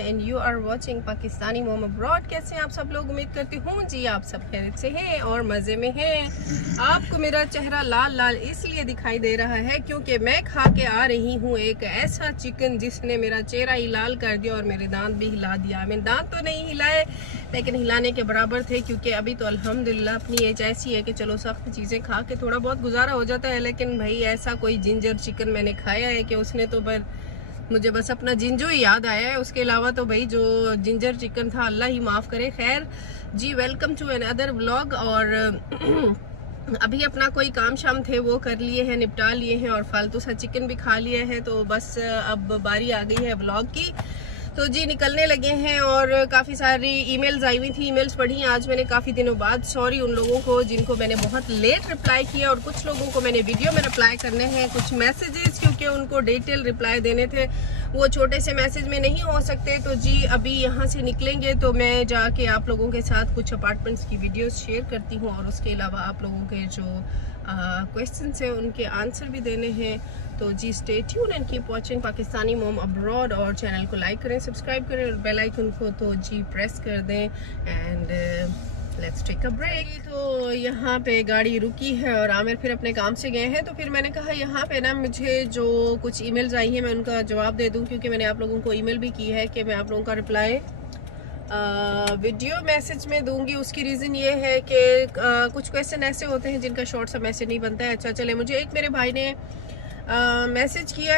And you are watching Pakistani mom abroad. कैसे हैं आप सब लोग? उम्मीद करती हूँ जी आप सब खैरियत से हैं और मज़े में हैं। आपको मेरा चेहरा लाल लाल इसलिए दिखाई दे रहा है क्योंकि मैं खा के आ रही हूँ एक ऐसा चिकन जिसने मेरा चेहरा ही लाल कर दिया और मेरे दांत भी हिला दिया। मैंने दांत तो नहीं हिलाए लेकिन हिलाने के बराबर थे, क्योंकि अभी तो अल्हम्दुलिल्लाह अपनी एज ऐसी है कि चलो सख्त चीज़ें खा के थोड़ा बहुत गुजारा हो जाता है। लेकिन भाई ऐसा कोई जिंजर चिकन मैंने खाया है कि उसने तो पर मुझे बस अपना जिंजो ही याद आया है, उसके अलावा तो भाई जो जिंजर चिकन था अल्लाह ही माफ़ करे। खैर जी, welcome to another vlog. और अभी अपना कोई काम शाम थे वो कर लिए हैं, निपटा लिए हैं और फालतू सा चिकन भी खा लिया है, तो बस अब बारी आ गई है व्लॉग की। तो जी निकलने लगे हैं और काफ़ी सारी ईमेल्स आई हुई थी, ईमेल्स पढ़ी आज मैंने काफ़ी दिनों बाद। सॉरी उन लोगों को जिनको मैंने बहुत लेट रिप्लाई किया, और कुछ लोगों को मैंने वीडियो में रिप्लाई करने हैं। कुछ मैसेजेस क्योंकि उनको डिटेल रिप्लाई देने थे वो छोटे से मैसेज में नहीं हो सकते। तो जी अभी यहाँ से निकलेंगे तो मैं जाके आप लोगों के साथ कुछ अपार्टमेंट्स की वीडियोस शेयर करती हूँ, और उसके अलावा आप लोगों के जो क्वेश्चंस हैं उनके आंसर भी देने हैं। तो जी stay tune and keep watching Pakistani mom abroad, और चैनल को लाइक करें, सब्सक्राइब करें और बेल आइकन को तो जी प्रेस कर दें। And let's take a break. तो यहाँ पे गाड़ी रुकी है और आमिर फिर अपने काम से गए हैं, तो फिर मैंने कहा यहाँ पे ना मुझे जो कुछ ईमेल्स आई हैं मैं उनका जवाब दे दूँ, क्योंकि मैंने आप लोगों को ईमेल भी की है कि मैं आप लोगों का रिप्लाई वीडियो मैसेज में दूंगी। उसकी रीज़न ये है कि कुछ क्वेश्चन ऐसे होते हैं जिनका शॉर्ट सा मैसेज नहीं बनता है। अच्छा चले, मुझे एक मेरे भाई ने मैसेज किया,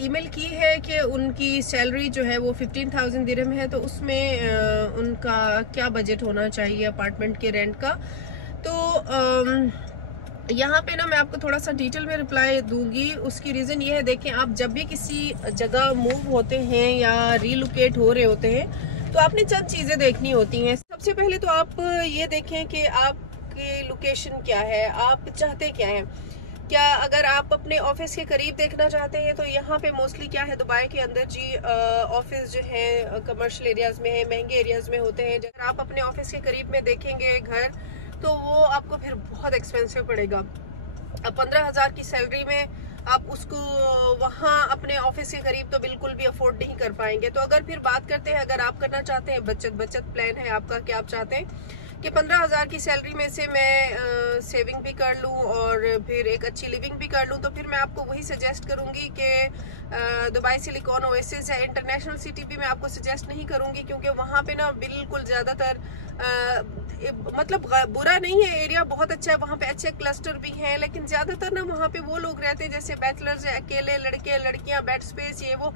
ईमेल की है कि उनकी सैलरी जो है वो 15,000 दिरहम है, तो उसमें उनका क्या बजट होना चाहिए अपार्टमेंट के रेंट का। तो यहाँ पे ना मैं आपको थोड़ा सा डिटेल में रिप्लाई दूंगी। उसकी रीज़न ये है, देखें आप जब भी किसी जगह मूव होते हैं या रीलोकेट हो रहे होते हैं तो आपने चंद चीज़ें देखनी होती हैं। सबसे पहले तो आप ये देखें कि आपकी लोकेशन क्या है, आप चाहते क्या हैं। क्या अगर आप अपने ऑफिस के करीब देखना चाहते हैं तो यहाँ पे मोस्टली क्या है, दुबई के अंदर जी ऑफिस जो है कमर्शियल एरियाज में है, महंगे एरियाज में होते हैं। अगर आप अपने ऑफिस के करीब में देखेंगे घर तो वो आपको फिर बहुत एक्सपेंसिव पड़ेगा। अब 15,000 की सैलरी में आप उसको वहाँ अपने ऑफिस के करीब तो बिल्कुल भी अफोर्ड नहीं कर पाएंगे। तो अगर फिर बात करते हैं, अगर आप करना चाहते हैं बचत प्लान है आपका कि आप चाहते हैं कि 15,000 की सैलरी में से मैं सेविंग भी कर लूँ और फिर एक अच्छी लिविंग भी कर लूँ, तो फिर मैं आपको वही सजेस्ट करूँगी कि दुबई सिलिकॉन ओएसिस या इंटरनेशनल सिटी भी मैं आपको सजेस्ट नहीं करूँगी, क्योंकि वहाँ पे ना बिल्कुल ज़्यादातर मतलब बुरा नहीं है, एरिया बहुत अच्छा है, वहाँ पे अच्छे क्लस्टर भी हैं, लेकिन ज़्यादातर ना वहाँ पे वो लोग रहते हैं जैसे बैचलर्स है, अकेले लड़के लड़कियाँ, बेड स्पेस ये वो,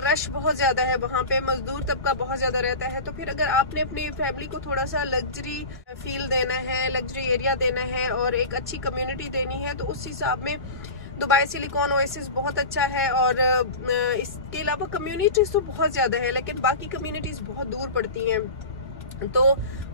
रश बहुत ज़्यादा है वहाँ पे, मजदूर तबका बहुत ज़्यादा रहता है। तो फिर अगर आपने अपनी फैमिली को थोड़ा सा लग्जरी फील देना है, लग्जरी एरिया देना है और एक अच्छी कम्युनिटी देनी है, तो उस हिसाब में दुबई सिलिकॉन ओएसिस बहुत अच्छा है। और इसके अलावा कम्युनिटीज़ तो बहुत ज़्यादा है, लेकिन बाकी कम्युनिटीज़ बहुत दूर पड़ती हैं, तो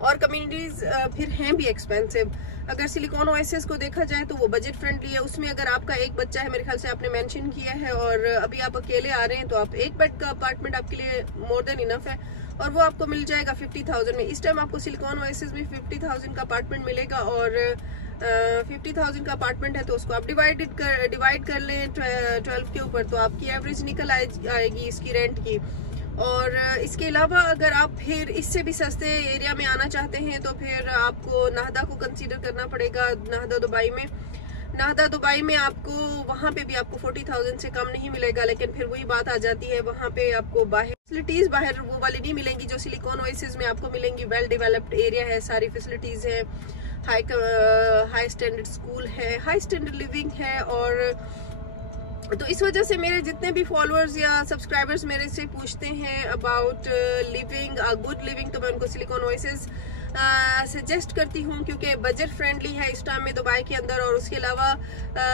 और कम्युनिटीज़ फिर हैं भी एक्सपेंसिव। अगर सिलिकॉन ओएसिस को देखा जाए तो वो बजट फ्रेंडली है, उसमें अगर आपका एक बच्चा है, मेरे ख्याल से आपने मेंशन किया है, और अभी आप अकेले आ रहे हैं तो आप एक बेड का अपार्टमेंट आपके लिए मोर देन इनफ है, और वो आपको मिल जाएगा 50,000 में। इस टाइम आपको सिलिकॉन ओएसिस में 50,000 का अपार्टमेंट मिलेगा, और 50,000 का अपार्टमेंट है तो उसको आप डिवाइड कर लें 12 के ऊपर, तो आपकी एवरेज निकल आएगी इसकी रेंट की। और इसके अलावा अगर आप फिर इससे भी सस्ते एरिया में आना चाहते हैं तो फिर आपको नाहदा को कंसीडर करना पड़ेगा। नाहदा दुबई में आपको वहाँ पे भी आपको 40,000 से कम नहीं मिलेगा, लेकिन फिर वही बात आ जाती है, वहाँ पे आपको फैसिलिटीज बाहर वो वाली नहीं मिलेंगी जो सिलिकॉन ओएसिस में आपको मिलेंगी। वेल डेवलप्ड एरिया है, सारी फैसिलिटीज है, हाई स्टैंडर्ड स्कूल है, हाई स्टैंडर्ड लिविंग है। और तो इस वजह से मेरे जितने भी फॉलोअर्स या सब्सक्राइबर्स मेरे से पूछते हैं अबाउट लिविंग गुड लिविंग, तो मैं उनको सिलिकॉन ओएसिस सजेस्ट करती हूँ, क्योंकि बजट फ्रेंडली है इस टाइम में दुबई के अंदर। और उसके अलावा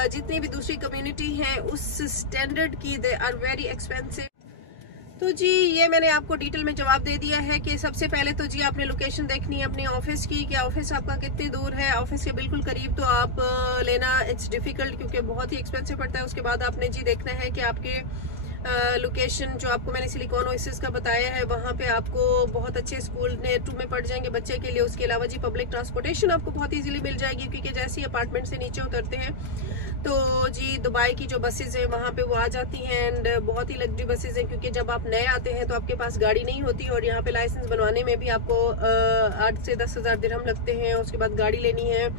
जितनी भी दूसरी कम्युनिटी हैं उस स्टैंडर्ड की दे आर वेरी एक्सपेंसिव। तो जी ये मैंने आपको डिटेल में जवाब दे दिया है कि सबसे पहले तो जी आपने लोकेशन देखनी है अपने ऑफिस की, कि ऑफिस आपका कितनी दूर है। ऑफिस के बिल्कुल करीब तो आप लेना इट्स डिफिकल्ट, क्योंकि बहुत ही एक्सपेंसिव पड़ता है। उसके बाद आपने जी देखना है कि आपके लोकेशन जो आपको मैंने सिलिकॉन ओएसिस का बताया है, वहाँ पे आपको बहुत अच्छे स्कूल नेयर 2 में पड़ जाएंगे बच्चे के लिए। उसके अलावा जी पब्लिक ट्रांसपोर्टेशन आपको बहुत इजीली मिल जाएगी, क्योंकि जैसे ही अपार्टमेंट से नीचे उतरते हैं तो जी दुबई की जो बसेज हैं वहाँ पे वो आ जाती हैं, एंड बहुत ही लग्जरी बसेज हैं, क्योंकि जब आप नए आते हैं तो आपके पास गाड़ी नहीं होती, और यहाँ पे लाइसेंस बनवाने में भी आपको 8 से 10 हज़ार दिरहम लगते हैं। उसके बाद गाड़ी लेनी है,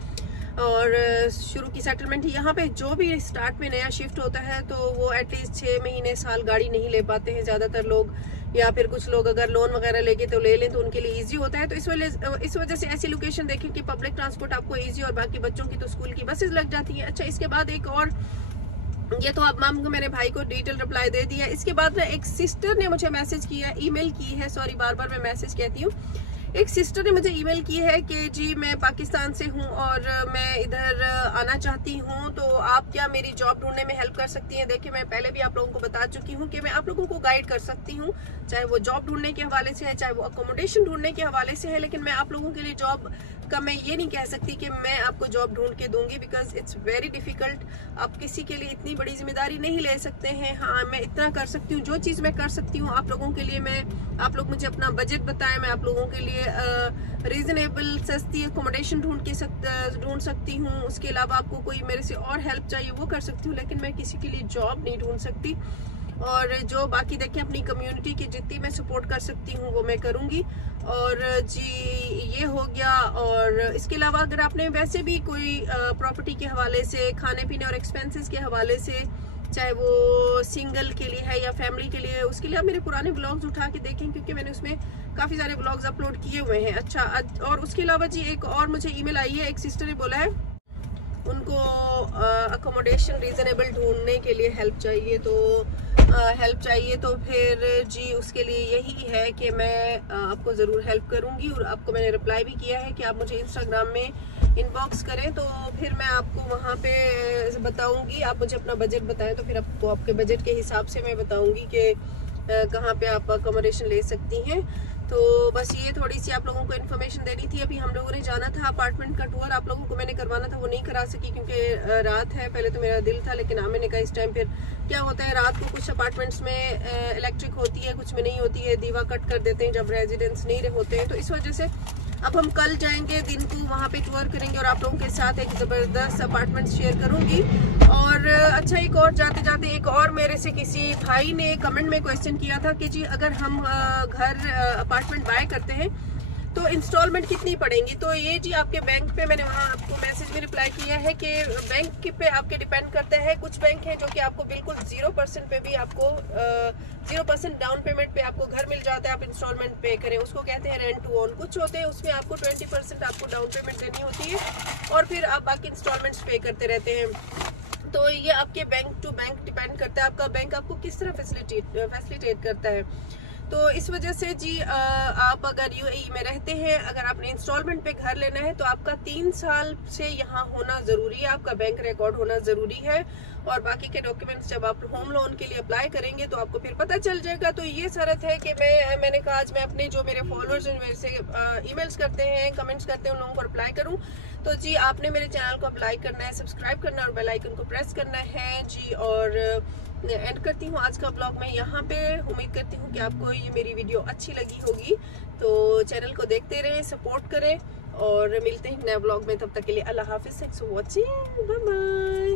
और शुरू की सेटलमेंट यहाँ पे जो भी स्टार्ट में नया शिफ्ट होता है तो वो एटलीस्ट 6 महीने साल गाड़ी नहीं ले पाते हैं ज़्यादातर लोग, या फिर कुछ लोग अगर लोन वगैरह लेके तो ले लें तो उनके लिए इजी होता है। तो इस वजह से ऐसी लोकेशन देखें कि पब्लिक ट्रांसपोर्ट आपको इजी, और बाकी बच्चों की तो स्कूल की बसेज लग जाती हैं। अच्छा, इसके बाद एक और, ये तो अब माम को मैंने भाई को डिटेल रिप्लाई दे दिया। इसके बाद में एक सिस्टर ने मुझे मैसेज किया, ईमेल की है, सॉरी बार बार मैं मैसेज कहती हूँ। एक सिस्टर ने मुझे ईमेल की है कि जी मैं पाकिस्तान से हूँ और मैं इधर आना चाहती हूँ, तो आप क्या मेरी जॉब ढूंढने में हेल्प कर सकती हैं। देखिए मैं पहले भी आप लोगों को बता चुकी हूँ कि मैं आप लोगों को गाइड कर सकती हूँ, चाहे वो जॉब ढूंढने के हवाले से है, चाहे वो अकोमोडेशन ढूंढने के हवाले से है, लेकिन मैं आप लोगों के लिए जॉब का मैं ये नहीं कह सकती कि मैं आपको जॉब ढूंढ के दूंगी, बिकॉज इट्स वेरी डिफिकल्ट। आप किसी के लिए इतनी बड़ी जिम्मेदारी नहीं ले सकते हैं। हाँ, मैं इतना कर सकती हूँ, जो चीज़ मैं कर सकती हूँ आप लोगों के लिए, आप लोग मुझे अपना बजट बताएं, मैं आप लोगों के लिए रीजनेबल सस्ती अकोमोडेशन ढूंढ सकती हूँ। उसके अलावा आपको कोई मेरे से और हेल्प चाहिए वो कर सकती हूँ, लेकिन मैं किसी के लिए जॉब नहीं ढूंढ सकती। और जो बाकी देखें अपनी कम्युनिटी की जितनी मैं सपोर्ट कर सकती हूँ वो मैं करूँगी। और जी ये हो गया। और इसके अलावा अगर आपने वैसे भी कोई प्रॉपर्टी के हवाले से, खाने पीने और एक्सपेंसेस के हवाले से, चाहे वो सिंगल के लिए है या फैमिली के लिए, उसके लिए आप मेरे पुराने ब्लॉग्स उठा के देखें, क्योंकि मैंने उसमें काफ़ी सारे ब्लॉग्स अपलोड किए हुए हैं। अच्छा, और उसके अलावा जी एक और मुझे ईमेल आई है, एक सिस्टर ने बोला है उनको अकोमोडेशन रीजनेबल ढूंढने के लिए हेल्प चाहिए, तो फिर जी उसके लिए यही है कि मैं आपको ज़रूर हेल्प करूंगी। और आपको मैंने रिप्लाई भी किया है कि आप मुझे इंस्टाग्राम में इनबॉक्स करें, तो फिर मैं आपको वहाँ पे बताऊंगी। आप मुझे अपना बजट बताएं तो फिर आपको आपके बजट के हिसाब से मैं बताऊंगी कि कहाँ पे आप अकोमोडेशन ले सकती हैं। तो बस ये थोड़ी सी आप लोगों को इन्फॉर्मेशन देनी थी। अभी हम लोगों ने जाना था अपार्टमेंट का टूर, आप लोगों को मैंने करवाना था, वो नहीं करा सकी क्योंकि रात है। पहले तो मेरा दिल था, लेकिन हाँ मैंने कहा इस टाइम फिर क्या होता है, रात को कुछ अपार्टमेंट्स में इलेक्ट्रिक होती है, कुछ में नहीं होती है, दीवा कट कर देते हैं जब रेजिडेंट्स नहीं होते हैं। तो इस वजह से अब हम कल जाएंगे, दिन को वहाँ पे टूर करेंगे और आप लोगों के साथ एक ज़बरदस्त अपार्टमेंट शेयर करूँगी। और अच्छा, एक और जाते जाते एक और मेरे से किसी भाई ने कमेंट में क्वेश्चन किया था कि जी अगर हम घर अपार्टमेंट बाय करते हैं तो इंस्टॉलमेंट कितनी पड़ेंगी। तो ये जी आपके बैंक पे, मैंने वहाँ आपको मैसेज में रिप्लाई किया है कि बैंक पे आपके डिपेंड करता है। कुछ बैंक है जो कि आपको बिल्कुल 0% पे भी आपको 0% डाउन पेमेंट पे आपको घर मिल जाता है, आप इंस्टॉलमेंट पे करें, उसको कहते हैं रेंट टू ओन। कुछ होते हैं उसमें आपको 20% आपको डाउन पेमेंट देनी होती है और फिर आप बाकी इंस्टॉलमेंट्स पे करते रहते हैं। तो ये आपके बैंक टू बैंक डिपेंड करता है, आपका बैंक आपको किस तरह फैसिलिटेट करता है। तो इस वजह से जी आप अगर यूएई में रहते हैं, अगर आपने इंस्टॉलमेंट पे घर लेना है तो आपका 3 साल से यहाँ होना जरूरी है, आपका बैंक रिकॉर्ड होना जरूरी है। और बाकी के डॉक्यूमेंट्स जब आप होम लोन के लिए अप्लाई करेंगे तो आपको फिर पता चल जाएगा। तो ये शर्त है कि मैंने कहा आज मैं अपने जो मेरे फॉलोअर्स मेरे से ईमेल्स करते हैं, कमेंट्स करते हैं, उन लोगों को रिप्लाई करूं। तो जी आपने मेरे चैनल को लाइक करना है, सब्सक्राइब करना है और बेल आइकन को प्रेस करना है जी। और एंड करती हूँ आज का ब्लॉग मैं यहाँ पे। उम्मीद करती हूँ कि आपको ये मेरी वीडियो अच्छी लगी होगी, तो चैनल को देखते रहें, सपोर्ट करें और मिलते हैं नए ब्लॉग में। तब तक के लिए अल्लाह हाफिज़, thanks for watching, bye bye.